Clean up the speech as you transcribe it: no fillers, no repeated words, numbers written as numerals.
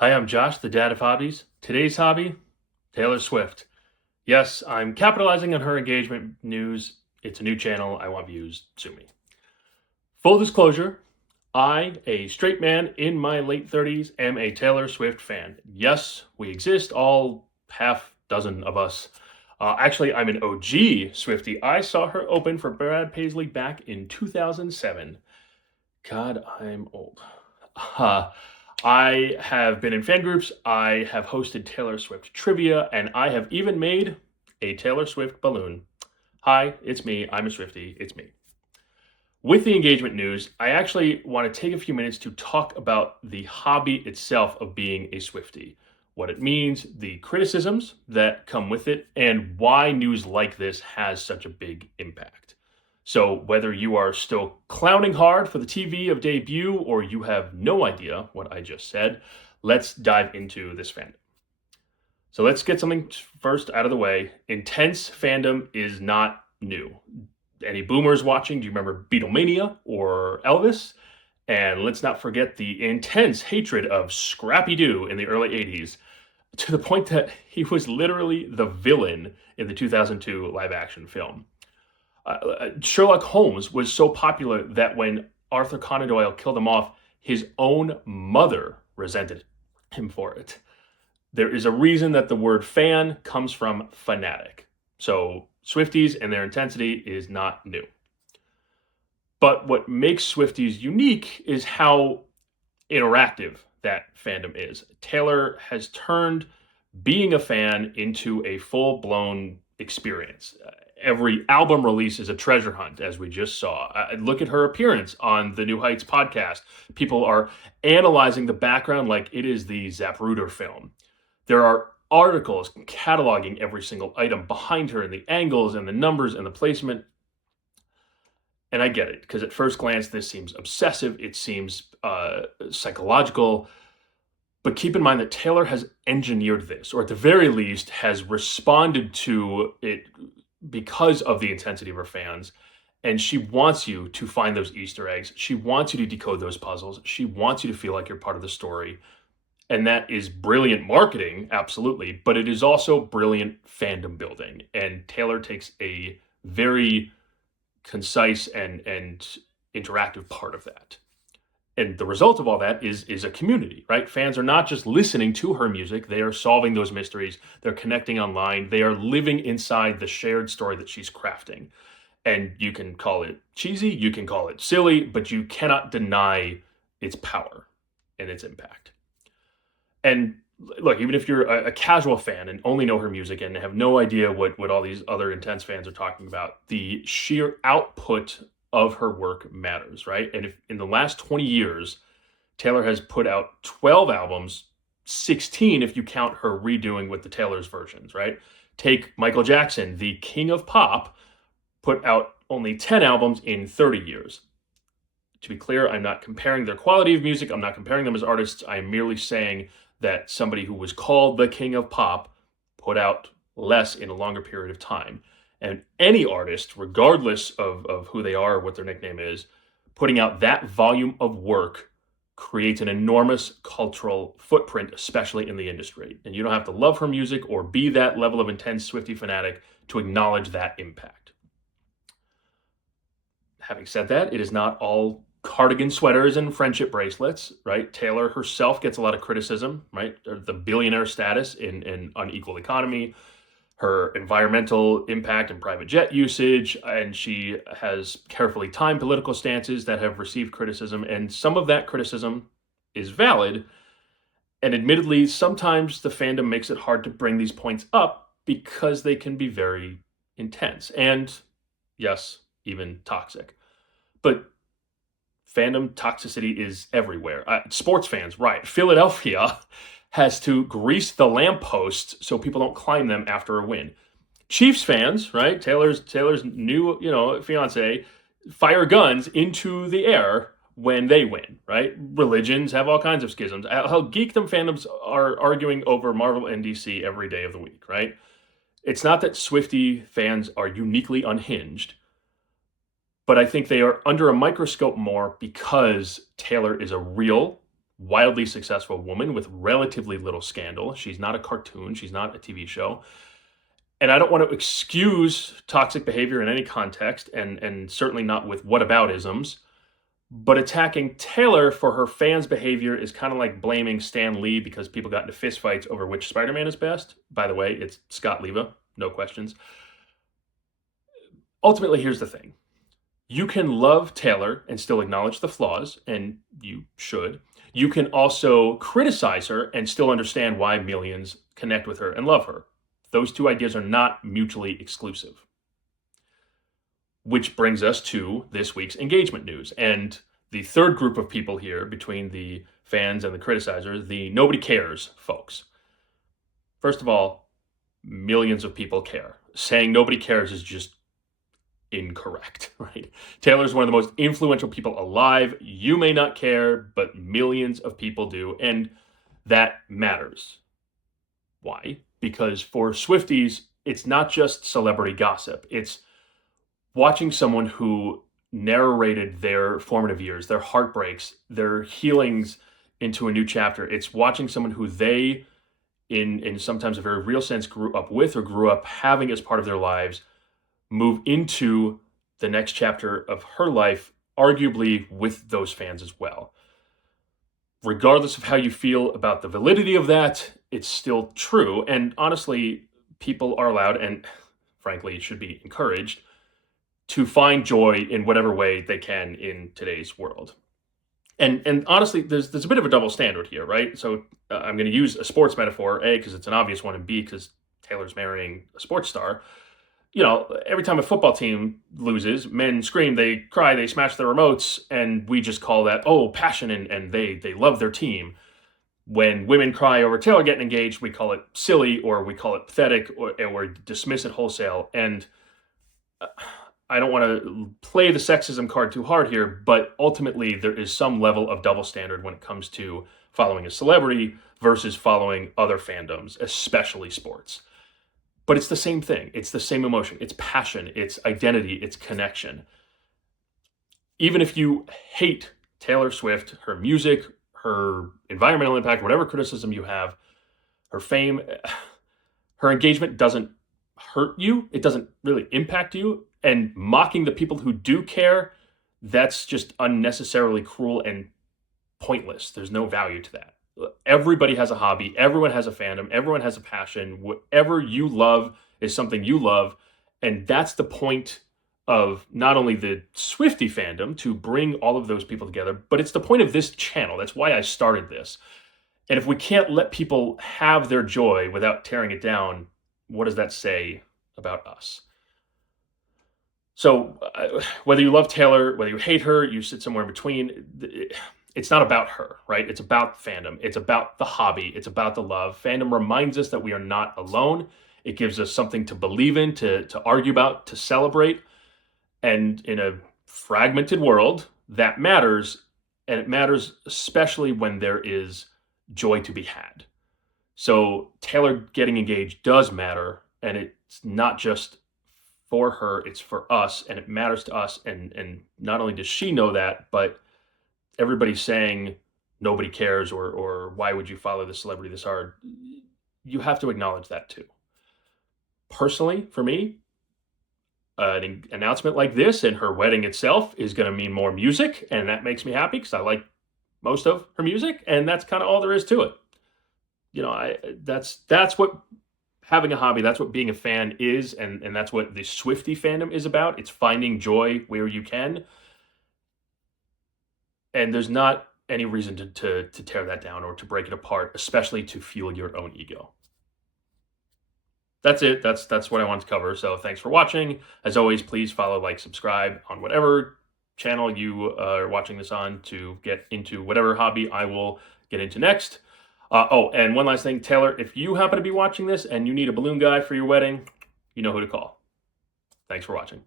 Hi, I'm Josh, the dad of hobbies. Today's hobby, Taylor Swift. Yes, I'm capitalizing on her engagement news. It's a new channel. I want views. Sue me. Full disclosure, I, a straight man in my late 30s, am a Taylor Swift fan. Yes, we exist, all half dozen of us. Actually, I'm an OG Swiftie. I saw her open for Brad Paisley back in 2007. God, I'm old. Uh, I have been in fan groups, I have hosted Taylor Swift trivia, and I have even made a Taylor Swift balloon. Hi, it's me. I'm a Swiftie. It's me. With the engagement news, I actually want to take a few minutes to talk about the hobby itself of being a Swiftie, what it means, the criticisms that come with it, and why news like this has such a big impact. So, whether you are still clowning hard for the TV of debut or you have no idea what I just said, let's dive into this fandom. So, let's get something first out of the way. Intense fandom is not new. Any boomers watching, do you remember Beatlemania or Elvis? And let's not forget the intense hatred of Scrappy Doo in the early 80s, to the point that he was literally the villain in the 2002 live action film. Sherlock Holmes was so popular that when Arthur Conan Doyle killed him off, his own mother resented him for it. There is a reason that the word fan comes from fanatic. So Swifties and their intensity is not new. But what makes Swifties unique is how interactive that fandom is. Taylor has turned being a fan into a full-blown experience. Every album release is a treasure hunt, as we just saw. Look at her appearance on the New Heights podcast. People are analyzing the background like it is the Zapruder film. There are articles cataloging every single item behind her and the angles and the numbers and the placement. And I get it, because at first glance, this seems obsessive. It seems psychological. But keep in mind that Taylor has engineered this, or at the very least has responded to it because of the intensity of her fans. And she wants you to find those Easter eggs. She wants you to decode those puzzles. She wants you to feel like you're part of the story. And that is brilliant marketing, absolutely. But it is also brilliant fandom building. And Taylor takes a very concise and interactive part of that. And the result of all that is a community, right? Fans are not just listening to her music, they are solving those mysteries, they're connecting online, they are living inside the shared story that she's crafting. And you can call it cheesy, you can call it silly, but you cannot deny its power and its impact. And look, even if you're a casual fan and only know her music and have no idea what all these other intense fans are talking about, the sheer output of her work matters, right? And if in the last 20 years, Taylor has put out 12 albums, 16 if you count her redoing with the Taylor's versions, right? Take Michael Jackson, the king of pop, put out only 10 albums in 30 years. To be clear, I'm not comparing their quality of music. I'm not comparing them as artists. I am merely saying that somebody who was called the king of pop put out less in a longer period of time. And any artist, regardless of who they are or what their nickname is, putting out that volume of work creates an enormous cultural footprint, especially in the industry. And you don't have to love her music or be that level of intense Swiftie fanatic to acknowledge that impact. Having said that, it is not all cardigan sweaters and friendship bracelets, right? Taylor herself gets a lot of criticism, right? The billionaire status in unequal economy, her environmental impact and private jet usage, and she has carefully timed political stances that have received criticism, and some of that criticism is valid. And admittedly, sometimes the fandom makes it hard to bring these points up because they can be very intense and, yes, even toxic. But fandom toxicity is everywhere. Sports fans, right? Philadelphia has to grease the lampposts so people don't climb them after a win. Chiefs fans, right? Taylor's new, fiance, fire guns into the air when they win, right? Religions have all kinds of schisms. How geekdom fandoms are arguing over Marvel and DC every day of the week, right? It's not that Swiftie fans are uniquely unhinged, but I think they are under a microscope more because Taylor is a real, wildly successful woman with relatively little scandal. She's not a cartoon. She's not a TV show. And I don't want to excuse toxic behavior in any context, and certainly not with whataboutisms. But attacking Taylor for her fans' behavior is kind of like blaming Stan Lee because people got into fistfights over which Spider-Man is best. By the way, it's Scott Leva, no questions. Ultimately, here's the thing. You can love Taylor and still acknowledge the flaws, and you should. You can also criticize her and still understand why millions connect with her and love her. Those two ideas are not mutually exclusive. Which brings us to this week's engagement news. And the third group of people here, between the fans and the criticizers, the nobody cares folks. First of all, millions of people care. Saying nobody cares is just incorrect, right? Taylor's one of the most influential people alive. You may not care, but millions of people do, and that matters. Why? Because for Swifties, it's not just celebrity gossip. It's watching someone who narrated their formative years, their heartbreaks, their healings into a new chapter. It's watching someone who they, in sometimes a very real sense, grew up with or grew up having as part of their lives, move into the next chapter of her life, arguably with those fans as well. Regardless of how you feel about the validity of that, it's still true. And honestly, people are allowed, and frankly, should be encouraged, to find joy in whatever way they can in today's world. And honestly, there's a bit of a double standard here, right? So I'm going to use a sports metaphor, A, because it's an obvious one, and B, because Taylor's marrying a sports star. You know, every time a football team loses, men scream, they cry, they smash their remotes, and we just call that, oh, passion, and they love their team. When women cry over Taylor getting engaged, we call it silly, or we call it pathetic, or dismiss it wholesale. And I don't want to play the sexism card too hard here, but ultimately there is some level of double standard when it comes to following a celebrity versus following other fandoms, especially sports. But it's the same thing. It's the same emotion. It's passion. It's identity. It's connection. Even if you hate Taylor Swift, her music, her environmental impact, whatever criticism you have, her fame, her engagement doesn't hurt you. It doesn't really impact you. And mocking the people who do care, that's just unnecessarily cruel and pointless. There's no value to that. Everybody has a hobby. Everyone has a fandom. Everyone has a passion. Whatever you love is something you love. And that's the point of not only the Swiftie fandom, to bring all of those people together, but it's the point of this channel. That's why I started this. And if we can't let people have their joy without tearing it down, what does that say about us? So whether you love Taylor, whether you hate her, you sit somewhere in between, it's not about her, right? It's about fandom. It's about the hobby. It's about the love. Fandom reminds us that we are not alone. It gives us something to believe in, to argue about, to celebrate. And in a fragmented world, that matters. And it matters especially when there is joy to be had. So Taylor getting engaged does matter. And it's not just for her, it's for us. And it matters to us. And not only does she know that, but everybody's saying nobody cares, or why would you follow this celebrity this hard? You have to acknowledge that too. Personally, for me, an announcement like this and her wedding itself is going to mean more music, and that makes me happy because I like most of her music, and that's kind of all there is to it. You know, that's what having a hobby, that's what being a fan is, and that's what the Swiftie fandom is about. It's finding joy where you can. And there's not any reason to tear that down or to break it apart, especially to fuel your own ego. That's it. That's what I want to cover. So thanks for watching. As always, please follow, like, subscribe on whatever channel you are watching this on to get into whatever hobby I will get into next. And one last thing, Taylor, if you happen to be watching this and you need a balloon guy for your wedding, you know who to call. Thanks for watching.